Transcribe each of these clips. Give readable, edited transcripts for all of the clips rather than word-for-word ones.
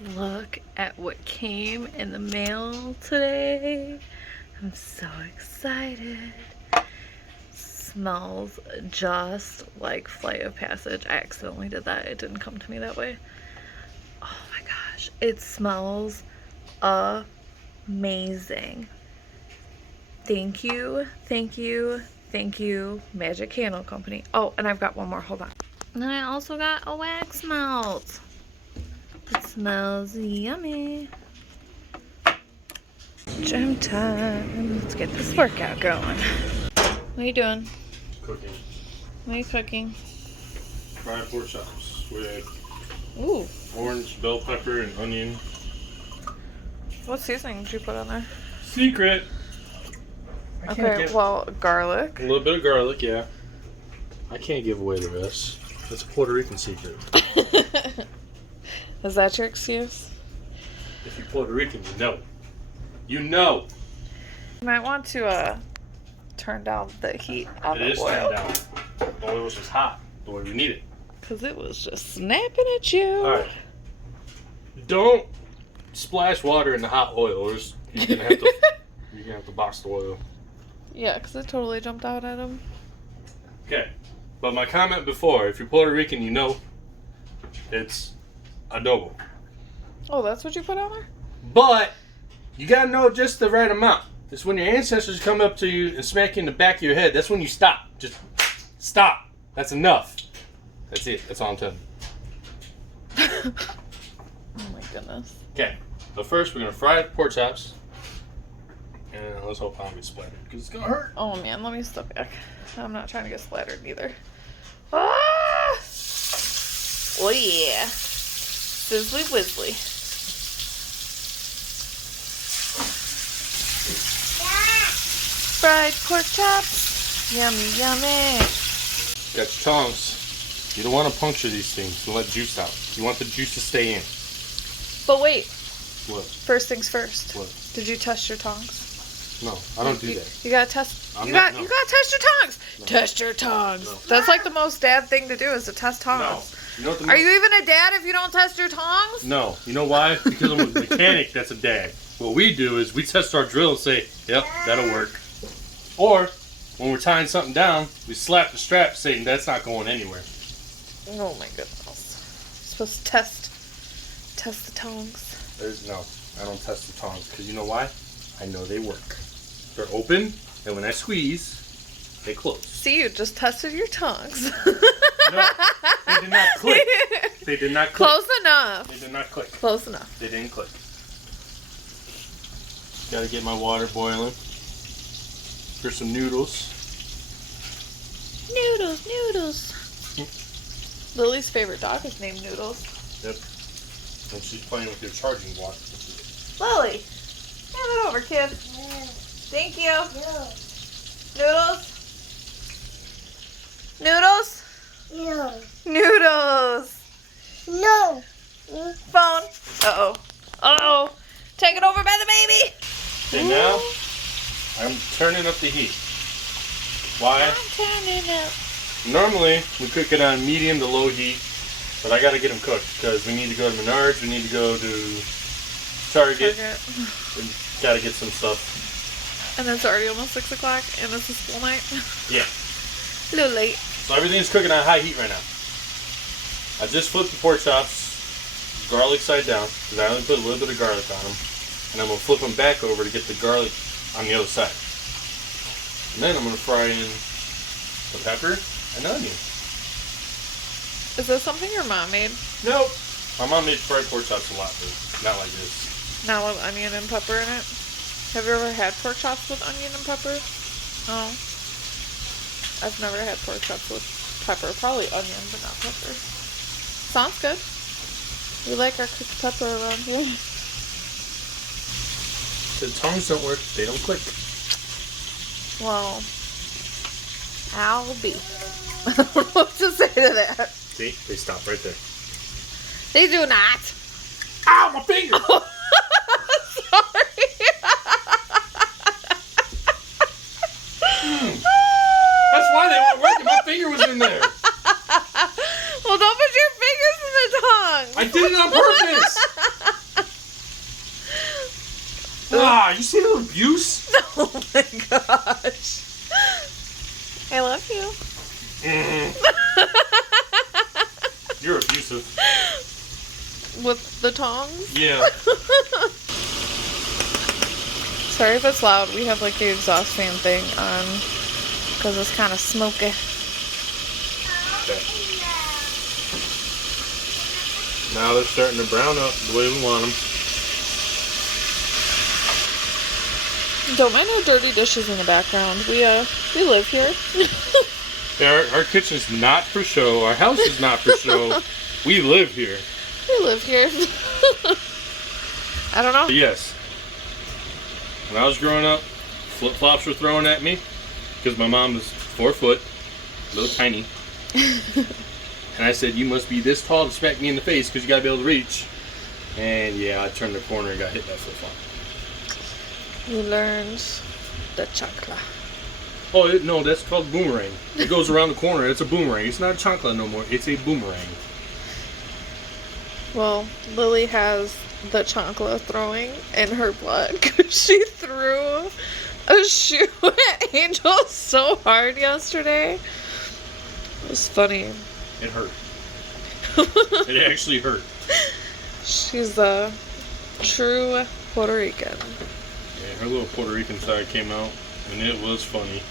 Look at what came in the mail today. I'm so excited. Smells just like Flight of Passage. I accidentally did that. It didn't come to me that way. Oh my gosh. It smells amazing. Thank you, thank you, thank you, Magic Candle Company. Oh, and I've got one more. Hold on. And then I also got a wax melt. It smells yummy. Gym time. Let's get this workout going. What are you doing? Cooking. What are you cooking? Fried pork chops with Ooh. orange, bell pepper, and onion. What seasoning did you put on there? Secret. Okay, well, garlic. A little bit of garlic, yeah. I can't give away the rest. That's a Puerto Rican secret. Is that your excuse? If you're Puerto Rican, you know. You know. You might want to turn down the heat on the oil. It is turned down. The oil was just hot the way we need it. Because it was just snapping at you. Alright. Don't splash water in the hot oil. Or you're gonna have to box the oil. Yeah, because it totally jumped out at him. Okay. But my comment before, if you're Puerto Rican, you know it's adobo. Oh, that's what you put on there? But you gotta know just the right amount. It's when your ancestors come up to you and smack you in the back of your head. That's when you stop. Just stop. That's enough. That's it. That's all I'm telling you. Oh my goodness. Okay. So first we're gonna fry the pork chops. And let's hope I don't get splattered because it's gonna hurt. Oh man, let me step back. I'm not trying to get splattered either. Ah! Oh yeah. Sizzly whizzly. Fried pork chops. Yummy, yummy. Got your tongs. You don't want to puncture these things and let juice out. You want the juice to stay in. But wait. What? First things first. What? Did you test your tongs? No, I don't do that. You gotta test. No. You gotta test your tongs. No. Test your tongs. No. That's like the most dad thing to do is to test tongs. No. You know what Are you even a dad if you don't test your tongs? No. You know why? Because I'm a mechanic. That's a dad. What we do is we test our drill and say, "Yep, that'll work." Or when we're tying something down, we slap the strap, saying that's not going anywhere. Oh my goodness! You're supposed to test the tongs. I don't test the tongs because you know why? I know they work. They're open, and when I squeeze, they close. See, you just tested your tongs. No, they did not click. They did not click. Close enough. They did not click. Close enough. They didn't click. Gotta get my water boiling. Here's some noodles. Noodles. Lily's favorite dog is named Noodles. Yep. And she's playing with your charging block. Lily, hand it over, kid. Thank you. Noodles. Noodles. Noodles. No. Phone. Uh-oh. Taken over by the baby. And now, I'm turning up the heat. Why? I'm turning up. Normally, we cook it on medium to low heat, but I gotta get them cooked because we need to go to Menards, we need to go to Target. We gotta get some stuff. And it's already almost 6 o'clock, and it's a school night. Yeah. A little late. So everything's cooking on high heat right now. I just flipped the pork chops, garlic side down, because I only put a little bit of garlic on them. And I'm going to flip them back over to get the garlic on the other side. And then I'm going to fry in the pepper and onion. Is this something your mom made? Nope. My mom made fried pork chops a lot, but not like this. Not with onion and pepper in it? Have you ever had pork chops with onion and pepper? Oh. I've never had pork chops with pepper. Probably onion, but not pepper. Sounds good. We like our cooked pepper around here. The tongs don't work. They don't click. Well, I'll be. I don't know what to say to that. See? They stop right there. They do not. Ow, my finger! Oh, sorry. That's why they weren't working. My finger was in there. Well, don't put your fingers in the tongue. I did it on purpose. God, you see the abuse? Oh my gosh. I love you. You're abusive. With the tongs? Yeah. Sorry if it's loud. We have like the exhaust fan thing on because it's kind of smoky. Okay. Now they're starting to brown up the way we want them. Don't mind our dirty dishes in the background. We live here. Yeah, our kitchen's not for show. Our house is not for show. We live here. We live here. I don't know. But yes. When I was growing up, flip-flops were thrown at me because my mom was 4 foot, little tiny. And I said, you must be this tall to smack me in the face because you got to be able to reach. And yeah, I turned the corner and got hit by a flip-flop. You learned the chancla. Oh, no, that's called boomerang. It goes around the corner. It's a boomerang. It's not a chancla no more. It's a boomerang. Well, Lily has the chancla throwing in her blood because she threw a shoe at Angel so hard yesterday. It was funny. It hurt. It actually hurt. She's a true Puerto Rican. Yeah, her little Puerto Rican side came out, and it was funny.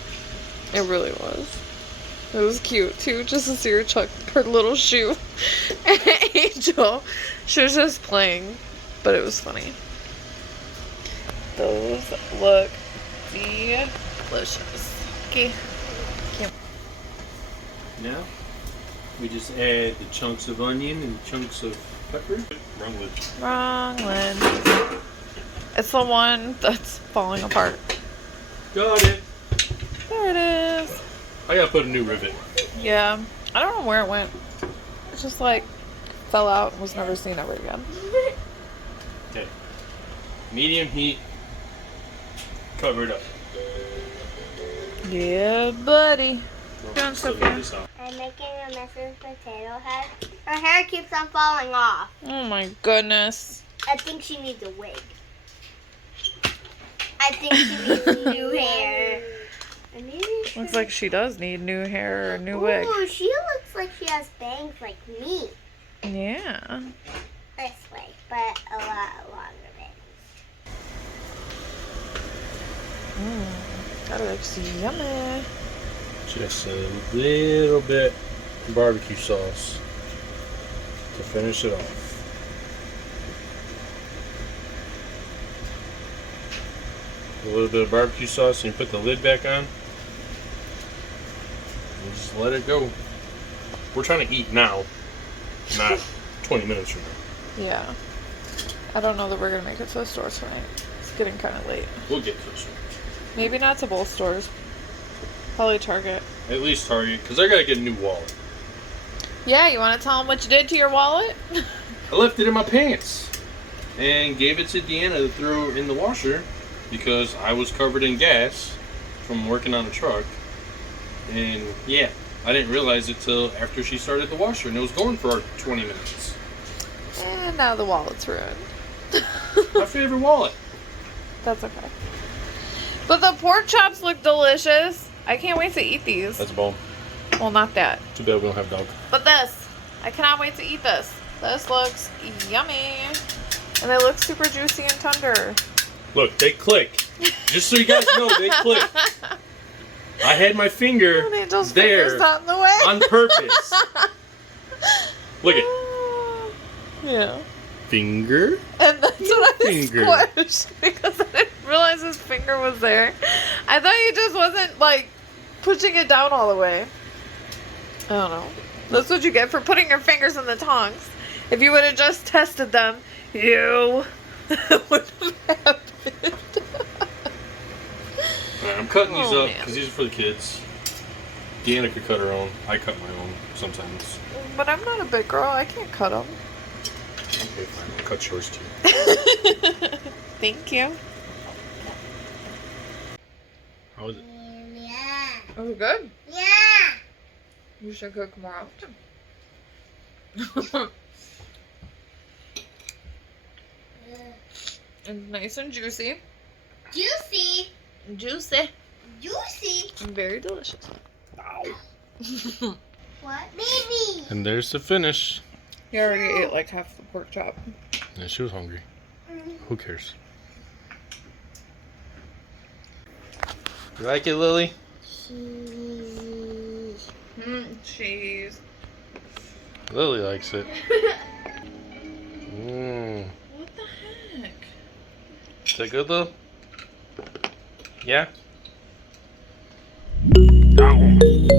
It really was. It was cute too, just to see her little shoe at Angel. She was just playing, but it was funny. Those look delicious. Okay. Now, we just add the chunks of onion and chunks of pepper. Wrong lid. Wrong lid. It's the one that's falling apart. Got it. There it is. I gotta put a new rivet. Yeah. I don't know where it went. It just like fell out and was never seen ever again. Okay. Medium heat. Cover it up. Yeah, buddy. Doing So Sophia. this out. I'm making a Mrs. Potato Head. Her hair keeps on falling off. Oh my goodness. I think she needs a wig. I think she needs new hair. And maybe Looks like she does need new hair or a new wig. Ooh, she looks like she has bangs like me. Yeah. This way, but a lot longer bangs. That looks yummy. Just a little bit of barbecue sauce to finish it off. A little bit of barbecue sauce, and you put the lid back on. And just let it go. We're trying to eat now, not 20 minutes from now. Yeah. I don't know that we're going to make it to the store tonight. It's getting kind of late. We'll get closer. Maybe not to both stores. Probably Target. At least Target, because I gotta get a new wallet. Yeah, you want to tell them what you did to your wallet? I left it in my pants and gave it to Deanna to throw in the washer because I was covered in gas from working on a truck. And yeah, I didn't realize it till after she started the washer, and it was going for 20 minutes. And now the wallet's ruined. My favorite wallet. That's okay. But the pork chops look delicious. I can't wait to eat these. That's a bone. Well, not that. Too bad we don't have dog. But this. I cannot wait to eat this. This looks yummy. And they look super juicy and tender. Look, they click. Just so you guys know, they click. I had my finger And Angel's there finger's not in the way. on purpose. Look at Yeah. finger. And that's what I Finger. squished because I didn't realize his finger was there. I thought he just wasn't like pushing it down all the way. I don't know. That's what you get for putting your fingers in the tongs. If you would have just tested them, you would have happened. Alright, I'm cutting these Oh, up man. because these are for the kids. Deanna could cut her own. I cut my own sometimes. But I'm not a big girl. I can't cut them. Okay, fine. I'll cut yours too. Thank you. How is it? Yeah. It was good. Yeah. You should cook more often. It's nice and juicy. Juicy. Juicy. Juicy. And very delicious. What? Baby. And there's the finish. You already ate like half the pork chop. Yeah, she was hungry. Who cares? You like it, Lily? Cheese. Lily likes it. Mmm. What the heck? Is that good, Lil? Yeah? Ow.